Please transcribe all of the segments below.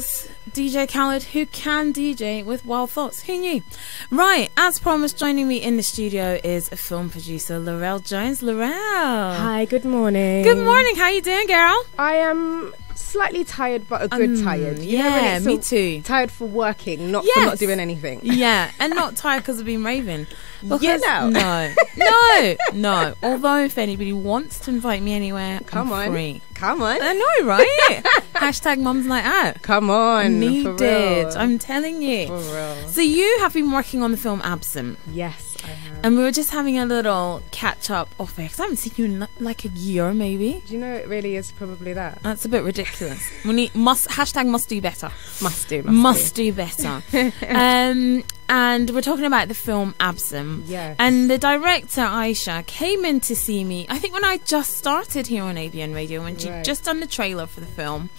DJ Khaled, who can DJ with wild thoughts. Who knew? Right, as promised, joining me in the studio is a film producer, Laurelle Jones. Laurelle. Hi, good morning. Good morning. How you doing, girl? I am slightly tired, but a good tired. Yeah, me too. Tired for working, not for not doing anything. Yeah, and not tired because I've been raving. Because, No. Although if anybody wants to invite me anywhere, I'm free. Come on. I know, right? Hashtag Mum's Night Out. Come on. Needed. I'm telling you. For real. So you have been working on the film Absent. Yes, I have. And we were just having a little catch up off air because I haven't seen you in like a year, maybe. Do you know it really is probably that? That's a bit ridiculous. We need hashtag must do better. Must do better. And we're talking about the film Absent. Yes. And the director Aisha came in to see me, I think when I just started here on ABN Radio, when she'd just done the trailer for the film,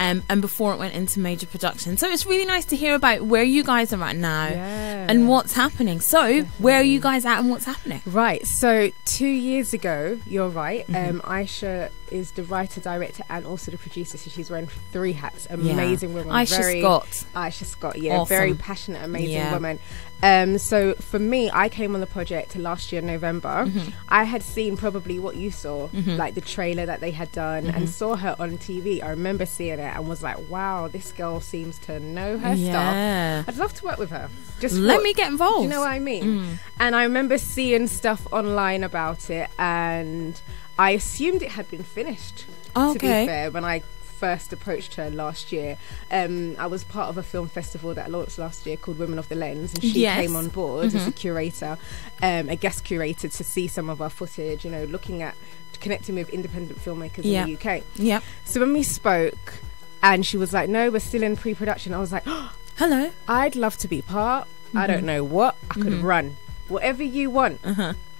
and before it went into major production. So it's really nice to hear about where you guys are at now and what's happening. So where are you guys at and what's happening? Right, so 2 years ago, you're right, Aisha is the writer, director and also the producer, so she's wearing 3 hats. Amazing woman. Aisha Scott, awesome. Very passionate, amazing woman. So for me, I came on the project last year November. I had seen probably what you saw, like the trailer that they had done, and saw her on TV. I remember seeing it and was like, wow, this girl seems to know her stuff. I'd love to work with her. Just let me get involved. You know what I mean? And I remember seeing stuff online about it, and I assumed it had been finished, to be fair, when I first approached her last year. I was part of a film festival that launched last year called Women of the Lens, and she came on board as a curator, a guest curator, to see some of our footage, looking at connecting with independent filmmakers in the UK. So when we spoke and she was like, no, we're still in pre-production, I was like, oh, hello, I'd love to be part. I don't know what I could run, whatever you want.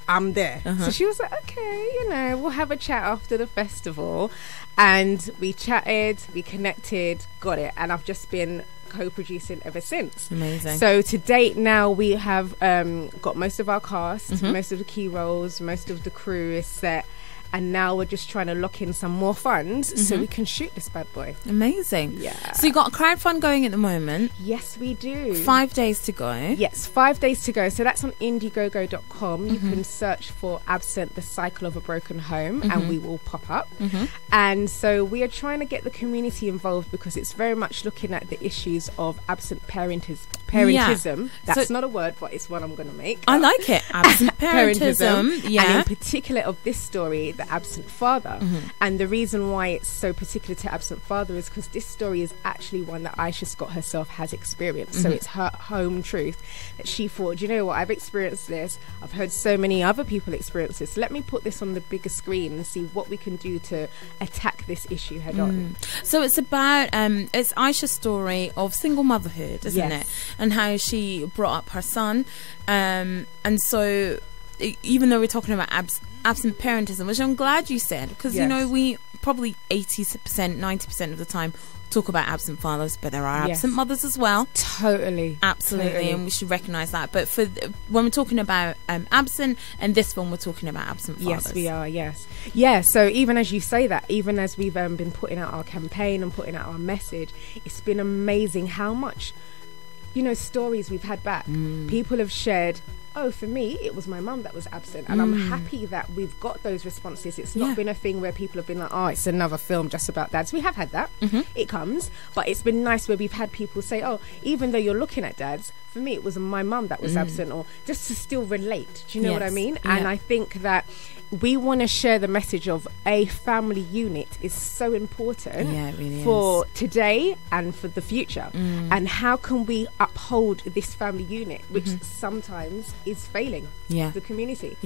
I'm there. So she was like, okay, we'll have a chat after the festival. And we chatted, we connected, got it. And I've just been co-producing ever since. Amazing. So to date now, we have got most of our cast, most of the key roles, most of the crew is set. And now we're just trying to lock in some more funds so we can shoot this bad boy. Amazing. Yeah. So you got a crowdfund going at the moment. Yes, we do. 5 days to go. Yes, 5 days to go. So that's on indiegogo.com. You can search for Absent, the Cycle of a Broken Home, and we will pop up. And so we are trying to get the community involved because it's very much looking at the issues of absent parentism. That's not a word, but it's one I'm going to make. I like it. Absent parentism. Yeah. And in particular of this story, the absent father. And the reason why it's so particular to absent father is because this story is actually one that Aisha Scott herself has experienced. So it's her home truth that she thought, you know what, I've experienced this. I've heard so many other people experience this. Let me put this on the bigger screen and see what we can do to attack this issue head on. So it's about it's Aisha's story of single motherhood, isn't it? And how she brought up her son. And so even though we're talking about absent parentism, which I'm glad you said, because we probably 80%, 90% of the time talk about absent fathers, but there are absent mothers as well. Absolutely, and we should recognise that. But when we're talking about absent, and this film, we're talking about absent fathers. Yes, we are. So even as you say that, even as we've been putting out our campaign and putting out our message, it's been amazing how much stories we've had back. People have shared, oh, for me, it was my mum that was absent. And I'm happy that we've got those responses. It's not been a thing where people have been like, oh, it's another film just about dads. We have had that. It comes. But it's been nice where we've had people say, oh, even though you're looking at dads, for me, it was my mum that was absent, or just to still relate. Do you know what I mean? And I think that we want to share the message of a family unit is so important for today and for the future. And how can we uphold this family unit, which sometimes is failing the community?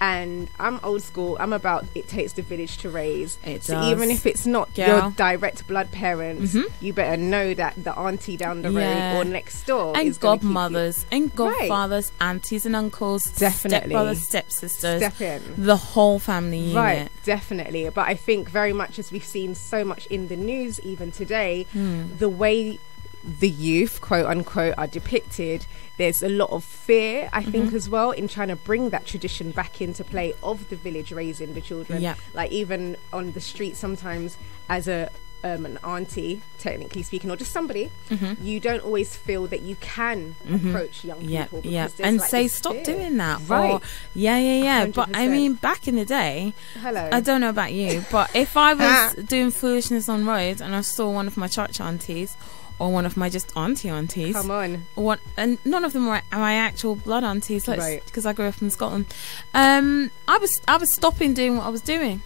And I'm old school. I'm about it takes the village to raise. Even if it's not your direct blood parents, you better know that the auntie down the road or next door and is godmothers and godfathers, aunties and uncles, stepbrothers, stepsisters, step in. The whole family unit. Right, definitely. But I think very much as we've seen so much in the news even today, the way the youth, quote unquote, are depicted, there's a lot of fear, I think, as well, in trying to bring that tradition back into play of the village raising the children. Like even on the street sometimes as a an auntie, technically speaking, or just somebody, you don't always feel that you can approach young people. And like say, stop doing that. Right. Or, yeah. 100%. But I mean, back in the day, I don't know about you, but if I was doing foolishness on road and I saw one of my church aunties or one of my just aunties, come on, and none of them were my actual blood aunties, because I grew up in Scotland, I was stopping doing what I was doing.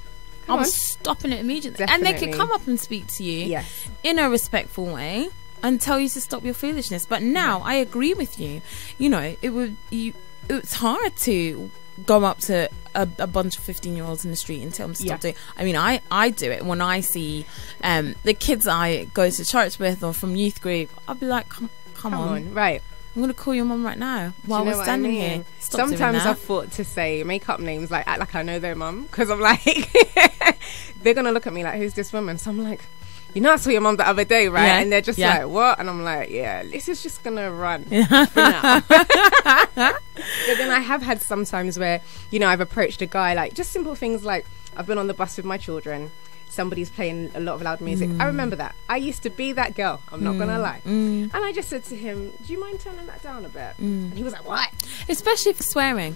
I was stopping it immediately. Definitely. And they could come up and speak to you in a respectful way and tell you to stop your foolishness. But now I agree with you. You know, it's hard to go up to a bunch of 15-year-olds in the street and tell them to stop doing. I mean, I do it when I see the kids I go to church with or from youth group. I'll be like, come on. Right. I'm going to call your mum right now while we're standing here. Stop Sometimes I've thought to say, make up names, like act like I know their mum, because I'm like, they're going to look at me like, who's this woman? So I'm like, you know, I saw your mum the other day, right? And they're just like, what? And I'm like, this is just going to run for now. But then I have had sometimes where, you know, I've approached a guy, like just simple things like, I've been on the bus with my children. Somebody's playing a lot of loud music. I remember that. I used to be that girl. I'm not going to lie. And I just said to him, do you mind turning that down a bit? And he was like, what? Especially for swearing.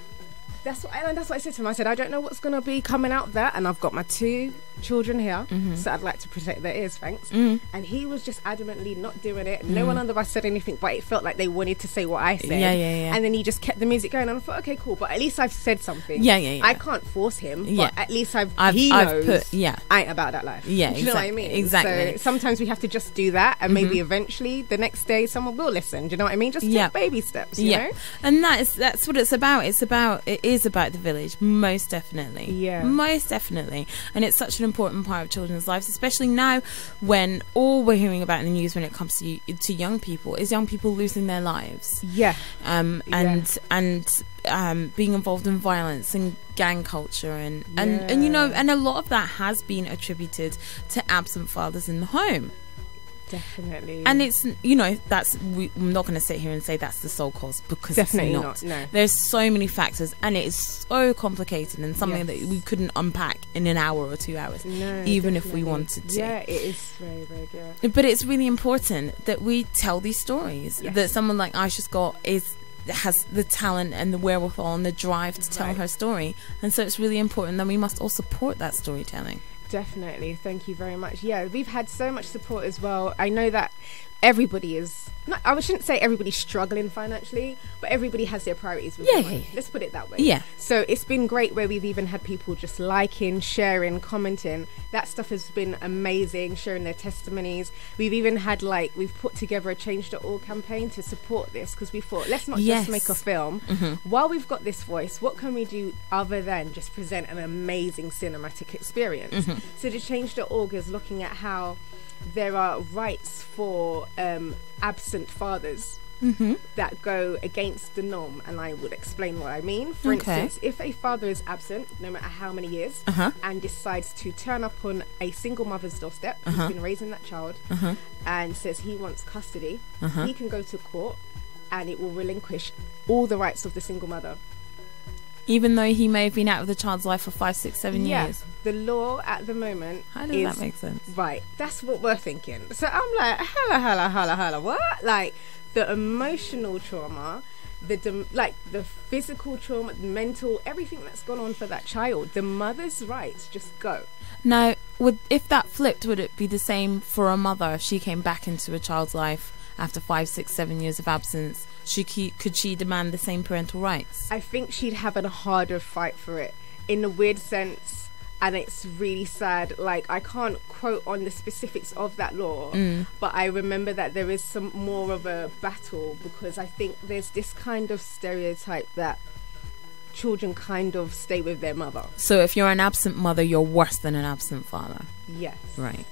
That's what I said to him. I said, I don't know what's going to be coming out there. And I've got my 2 children here. So I'd like to protect their ears, thanks. And he was just adamantly not doing it. No one on the bus said anything, but it felt like they wanted to say what I said. And then he just kept the music going. And I thought, okay, cool. But at least I've said something. I can't force him. But at least he knows I ain't about that life. Do you know what I mean? Exactly. So sometimes we have to just do that. And maybe eventually the next day someone will listen. Do you know what I mean? Just take baby steps, you know? And that's what it's about. It is about the village, most definitely. Most definitely. And it's such an important part of children's lives, especially now when all we're hearing about in the news when it comes to young people is young people losing their lives. And being involved in violence and gang culture and you know, and a lot of that has been attributed to absent fathers in the home. Definitely. And it's, you know, I'm not going to sit here and say that's the sole cause, because definitely it's not. No. There's so many factors, and it is so complicated and something that we couldn't unpack in an hour or 2 hours, even if we wanted to. Yeah, it is very, very good. But it's really important that we tell these stories, that someone like Aisha Scott has the talent and the wherewithal and the drive to tell her story, and so it's really important that we must all support that storytelling. Definitely. Thank you very much. Yeah, we've had so much support as well. I know that everybody is not, I shouldn't say everybody's struggling financially, but everybody has their priorities with money. Let's put it that way. So it's been great where we've even had people just liking, sharing, commenting. That stuff has been amazing, sharing their testimonies. We've even had, like, we've put together a Change.org campaign to support this, because we thought, let's not just make a film. While we've got this voice, what can we do other than just present an amazing cinematic experience? So the Change.org is looking at how there are rights for absent fathers that go against the norm, and I would explain what I mean. For instance, if a father is absent, no matter how many years, and decides to turn up on a single mother's doorstep who's been raising that child, and says he wants custody, he can go to court and it will relinquish all the rights of the single mother. Even though he may have been out of the child's life for 5, 6, 7 years. The law at the moment. How does that make sense? Right. That's what we're thinking. So I'm like, holla, what? Like, the emotional trauma, the physical trauma, the mental, everything that's gone on for that child, the mother's rights just go. Now, if that flipped, would it be the same for a mother if she came back into a child's life after 5, 6, 7 years of absence? Could she demand the same parental rights? I think she'd have a harder fight for it, in a weird sense, and it's really sad. Like, I can't quote on the specifics of that law, but I remember that there is some more of a battle, because I think there's this kind of stereotype that children kind of stay with their mother. So if you're an absent mother, you're worse than an absent father. Yes. Right.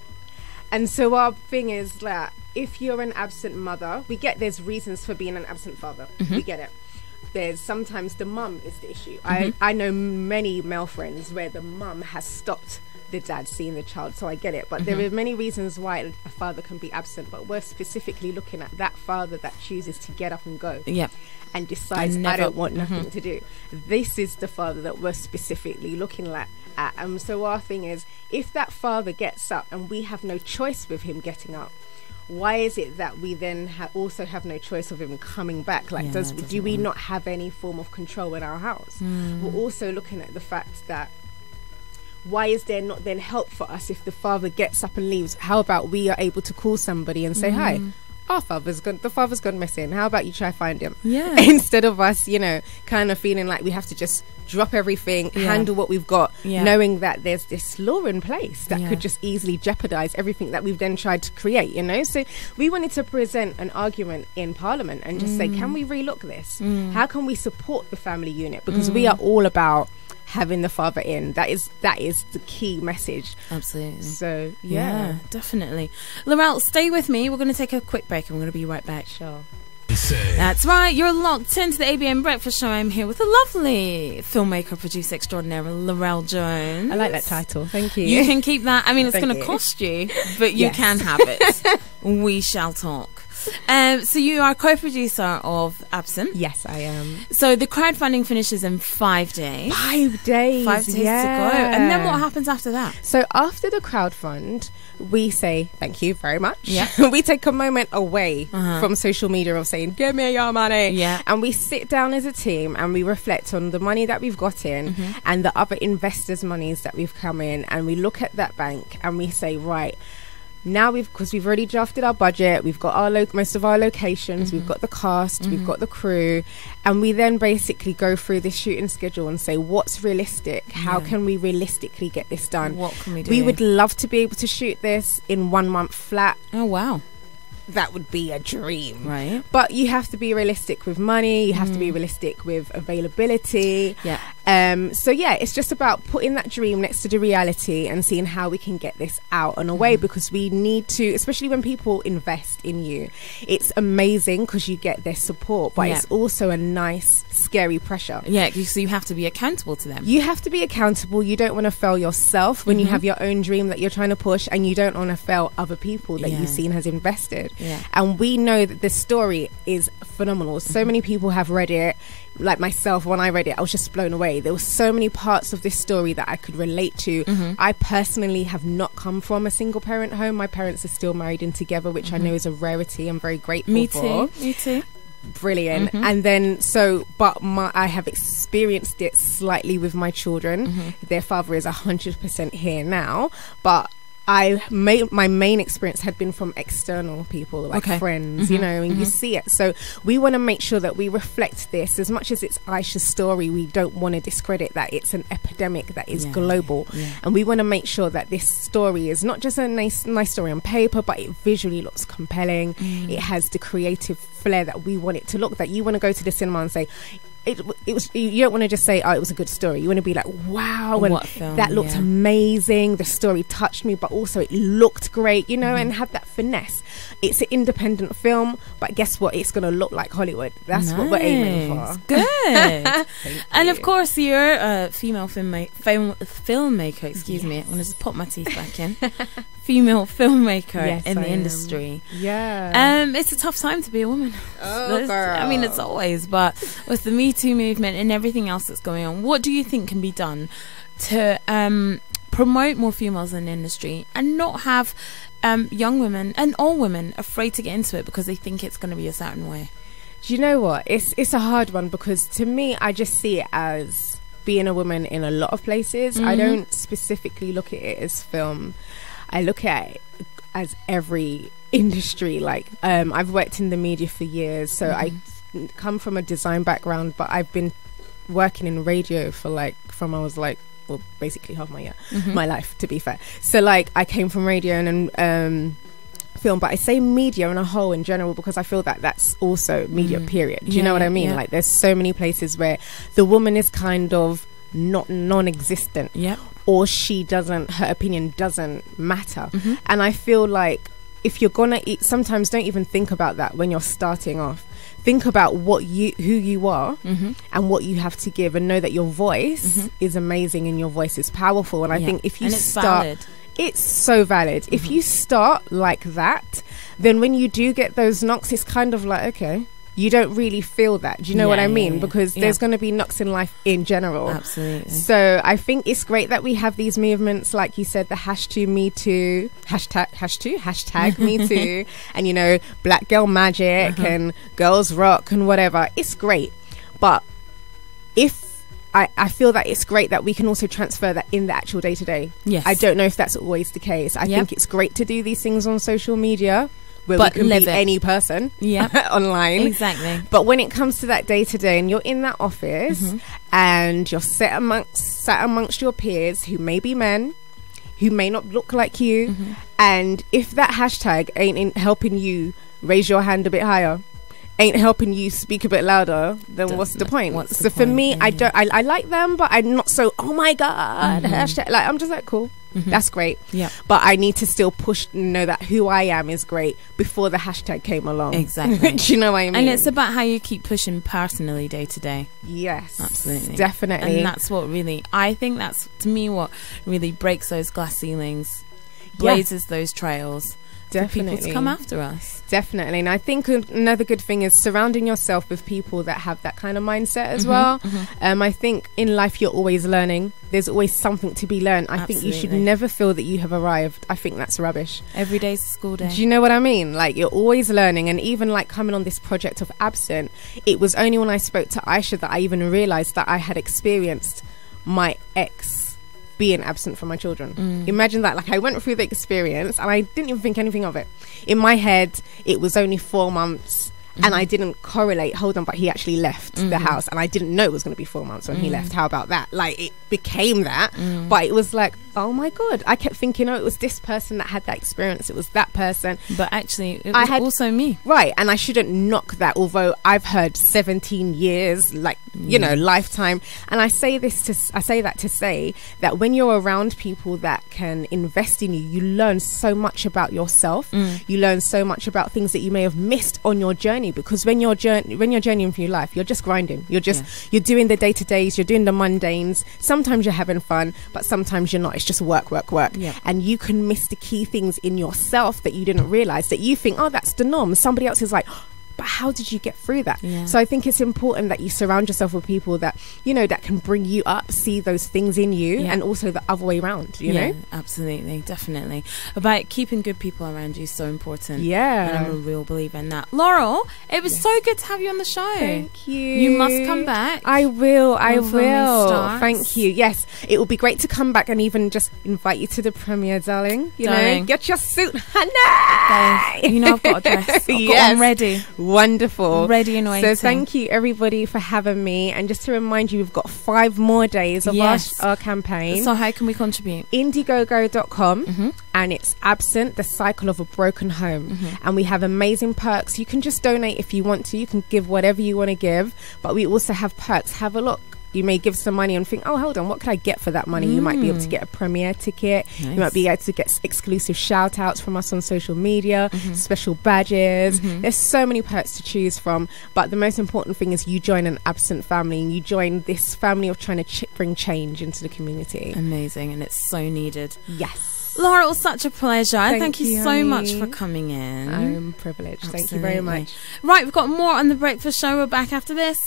And so our thing is that if you're an absent mother, we get there's reasons for being an absent father. We get it. There's sometimes the mum is the issue. I know many male friends where the mum has stopped the dad seeing the child, so I get it. But there are many reasons why a father can be absent, but we're specifically looking at that father that chooses to get up and go. And decides, I don't want nothing to do. This is the father that we're specifically looking at at. So our thing is, if that father gets up and we have no choice with him getting up, why is it that we then also have no choice of him coming back? Like, do we not have any form of control in our house? We're also looking at the fact that, why is there not then help for us if the father gets up and leaves? How about we are able to call somebody and say, hi, the father's gone missing. How about you try find him? Yeah. Instead of us, kind of feeling like we have to just drop everything, handle what we've got, knowing that there's this law in place that could just easily jeopardize everything that we've then tried to create, So we wanted to present an argument in Parliament and just say, can we relook this? How can we support the family unit? Because we are all about having the father in. That is the key message. Absolutely. So yeah, definitely. Laurelle, stay with me. We're going to take a quick break and we're going to be right back. Sure. That's right, you're locked into the ABN Breakfast Show. I'm here with the lovely filmmaker, producer extraordinaire, Laurelle Jones. I like that title, thank you. You can keep that. I mean, it's going to cost you, but you can have it. We shall talk. So you are co-producer of Absent. Yes, I am. So the crowdfunding finishes in 5 days. 5 days. 5 days to go. And then what happens after that? So after the crowdfund, we say thank you very much. Yeah. We take a moment away from social media of saying, give me your money. Yeah. And we sit down as a team and we reflect on the money that we've got in and the other investors' monies that we've come in, and we look at that bank and we say, right, now because we've already drafted our budget, we've got most of our locations, we've got the cast, we've got the crew, and we then basically go through this shooting schedule and say, what's realistic? How can we realistically get this done? What can we do? We would love to be able to shoot this in 1 month flat. Oh, wow. That would be a dream. Right. But you have to be realistic with money. You have to be realistic with availability. Yeah. So yeah, it's just about putting that dream next to the reality and seeing how we can get this out and away, because we need to, especially when people invest in you, it's amazing because you get their support, but it's also a nice, scary pressure. Yeah, so you have to be accountable to them. You have to be accountable. You don't want to fail yourself when you have your own dream that you're trying to push, and you don't want to fail other people that you've seen has invested. Yeah. And we know that this story is phenomenal. So many people have read it. Like myself, when I read it, I was just blown away. There were so many parts of this story that I could relate to. I personally have not come from a single parent home. My parents are still married and together, which I know is a rarity. I'm very grateful for. Me too. Brilliant. And then I have experienced it slightly with my children. Their father is 100% here now, but my main experience had been from external people, like friends, and you see it. So we want to make sure that we reflect this. As much as it's Aisha's story, we don't want to discredit that it's an epidemic that is global. And we want to make sure that this story is not just a nice story on paper, but it visually looks compelling. It has the creative flair that we want it to look, that you want to go to the cinema and say, it was. You don't want to just say, oh, it was a good story. You want to be like, wow, and that looked amazing. The story touched me, but also it looked great, and had that finesse. It's an independent film, but guess what? It's going to look like Hollywood. That's what we're aiming for. Good. And of course, you're a female filmmaker. Excuse me. I'm going to just pop my teeth back in. Female filmmaker in the industry. Yeah. It's a tough time to be a woman. Oh, girl. I mean, it's always, but with the Me Too movement and everything else that's going on, what do you think can be done to promote more females in the industry and not have young women and all women afraid to get into it because they think it's going to be a certain way? Do you know what? It's a hard one, because to me, I just see it as being a woman in a lot of places. I don't specifically look at it as film. I look at it as every industry. Like I've worked in the media for years, so I come from a design background, but I've been working in radio for from I was basically half my life, to be fair. So I came from radio and film, but I say media on a whole in general because I feel that that's also media period. Do you know what I mean? Like there's so many places where the woman is kind of not non-existent. Yeah. Or her opinion doesn't matter. And I feel like if you're gonna eat, sometimes don't even think about that when you're starting off. Think about who you are and what you have to give, and know that your voice is amazing and your voice is powerful. And I think if you start, it's so valid. If you start like that, then when you do get those knocks, it's kind of like, okay, you don't really feel that. Do you know what I mean? Because there's going to be knocks in life in general. Absolutely. So I think it's great that we have these movements, like you said, the hashtag Me Too, hashtag Me Too, and, you know, Black Girl Magic and Girls Rock and whatever. It's great. But I feel that it's great that we can also transfer that in the actual day-to-day. Yes. I don't know if that's always the case. I think it's great to do these things on social media, where we can be any person online. Exactly. But when it comes to that day-to-day and you're in that office and you're sat amongst your peers who may be men, who may not look like you, and if that hashtag ain't helping you raise your hand a bit higher, ain't helping you speak a bit louder, then what's the point? So for me, I like them, but I'm not so, oh my God, hashtag. Like, I'm just like, cool. That's great. Yeah. But I need to still know that who I am is great before the hashtag came along. Exactly. Do you know what I mean? And it's about how you keep pushing personally day to day. Yes. Absolutely. Definitely. And that's what really, I think that's, to me, what really breaks those glass ceilings, blazes those trails. Definitely. For people to come after us. Definitely. And I think another good thing is surrounding yourself with people that have that kind of mindset as well. I think in life you're always learning. There's always something to be learned. I think you should never feel that you have arrived. I think that's rubbish. Every day's a school day. Do you know what I mean? Like, you're always learning. And even like coming on this project of Absent, it was only when I spoke to Aisha that I even realised that I had experienced my ex being absent from my children. Imagine that. Like, I went through the experience and I didn't even think anything of it. In my head, it was only 4 months and I didn't correlate, hold on, but he actually left the house and I didn't know it was going to be 4 months when he left. How about that? Like, it became that, but it was like, oh my God, I kept thinking, oh, it was this person that had that experience, it was that person, but actually it was also me, right? And I shouldn't knock that, although I've heard 17 years, like, you know, lifetime. And I say that to say that when you're around people that can invest in you, you learn so much about yourself. You learn so much about things that you may have missed on your journey, because when you're journeying through life, you're just grinding, you're you're doing the day-to-days, you're doing the mundanes. Sometimes you're having fun, but sometimes you're not. It's just work. And you can miss the key things in yourself that you didn't realize, that you think, oh, that's the norm. Somebody else is like, but how did you get through that? So I think it's important that you surround yourself with people that, you know, that can bring you up, see those things in you, and also the other way around, you know? Absolutely, definitely. About keeping good people around you is so important. And I'm a real believer in that. Laurel, it was so good to have you on the show. Thank you. You must come back. I will. Thank you. Yes, it will be great to come back and even just invite you to the premiere, darling. You know, get your suit, honey. You know, I've got a dress. I've got one ready. Wonderful. Ready and waiting. So thank you everybody for having me, and just to remind you, we've got 5 more days of our campaign. So how can we contribute? Indiegogo.com and it's Absent, the Cycle of a Broken Home. And we have amazing perks. You can just donate if you want to. You can give whatever you want to give, but we also have perks. Have a look. You may give some money and think, oh, hold on, what could I get for that money? You might be able to get a premiere ticket. Nice. You might be able to get exclusive shout outs from us on social media, special badges. There's so many perks to choose from. But the most important thing is you join an Absent family, and you join this family of trying to bring change into the community. Amazing. And it's so needed. Yes. Laura, it was such a pleasure. Thank you so honey. much for coming in. I'm privileged. Absolutely. Thank you very much. Right, we've got more on The Breakfast Show. We're back after this.